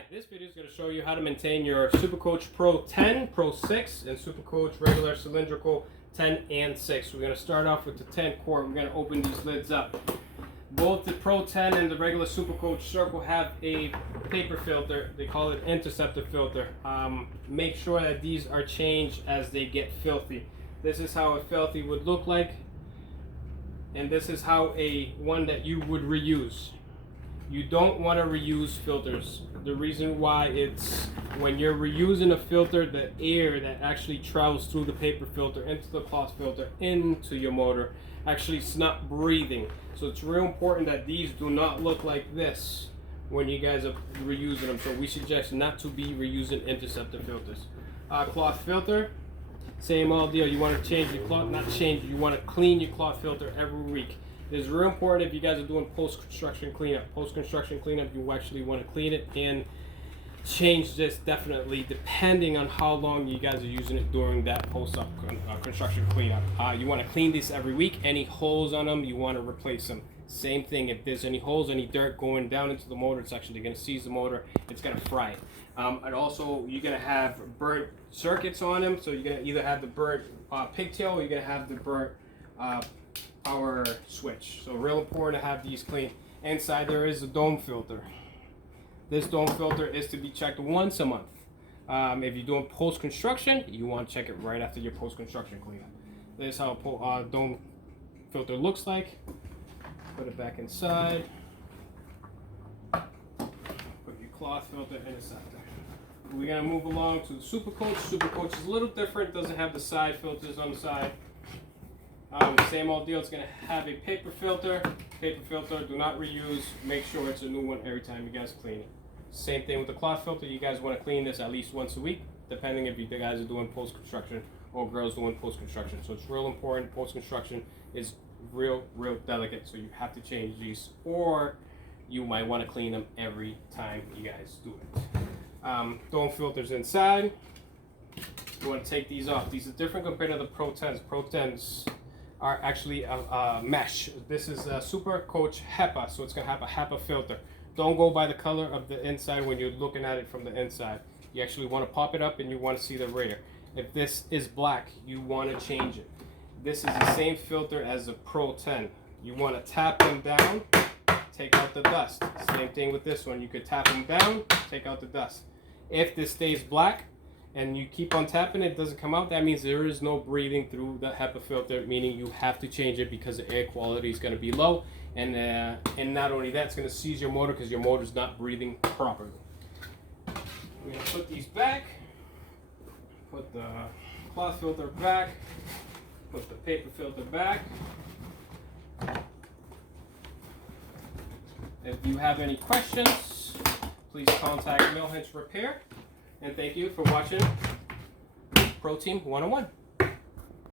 Hi, this video is going to show you how to maintain your Supercoach Pro 10, Pro 6, and Supercoach regular cylindrical 10 and 6. We're going to start off with the 10 quart. We're going to open these lids up. Both the Pro 10 and the regular Supercoach Circle have a paper filter. They call it interceptor filter. Make sure that these are changed as they get filthy. This is how a filthy would look like, and this is how one that you would reuse. You don't want to reuse filters. The reason why it's when you're reusing a filter, the air that actually travels through the paper filter into the cloth filter into your motor actually is not breathing. So it's real important that these do not look like this when you guys are reusing them. So we suggest not to be reusing interceptor filters. Cloth filter, same old deal. You want to change your cloth, not change, you want to clean your cloth filter every week. It's real important if you guys are doing post-construction cleanup. Post-construction cleanup, you actually want to clean it and change this definitely depending on how long you guys are using it during that post-construction cleanup. You want to clean this every week. Any holes on them, you want to replace them. Same thing, if there's any holes, any dirt going down into the motor, it's actually going to seize the motor. It's going to fry it. And also, you're going to have burnt circuits on them. So you're going to either have the burnt pigtail or you're going to have the burnt power switch. So real important to have these clean. Inside there is a dome filter. This dome filter is to be checked once a month. If you're doing post-construction, you want to check it right after your post-construction cleanup. This is how a dome filter looks like. Put it back inside. Put your cloth filter inside there. We're going to move along to the Supercoach. Supercoach is a little different. Doesn't have the side filters on the side. Same old deal. It's going to have a paper filter. Paper filter, do not reuse. Make sure it's a new one every time you guys clean it. Same thing with the cloth filter. You guys want to clean this at least once a week, depending if you guys are doing post-construction or girls doing post-construction. So it's real important. Post-construction is real delicate, so you have to change these, or you might want to clean them every time you guys do it. Dome filters inside. You want to take these off. These are different compared to the Pro 10s. Pro 10s are actually a mesh. This is a Supercoach HEPA, so it's going to have a HEPA filter. Don't go by the color of the inside when you're looking at it from the inside. You actually want to pop it up and you want to see the rear. If this is black, you want to change it. This is the same filter as the Pro 10. You want to tap them down, take out the dust. Same thing with this one. You could tap them down, take out the dust. If this stays black, and you keep on tapping it doesn't come out, that means there is no breathing through the HEPA filter, meaning you have to change it because the air quality is going to be low, and not only that, it's going to seize your motor because your motor is not breathing properly. We're going to put these back, put the cloth filter back, put the paper filter back. If you have any questions, please contact Milhench Repair. And thank you for watching ProTeam 101.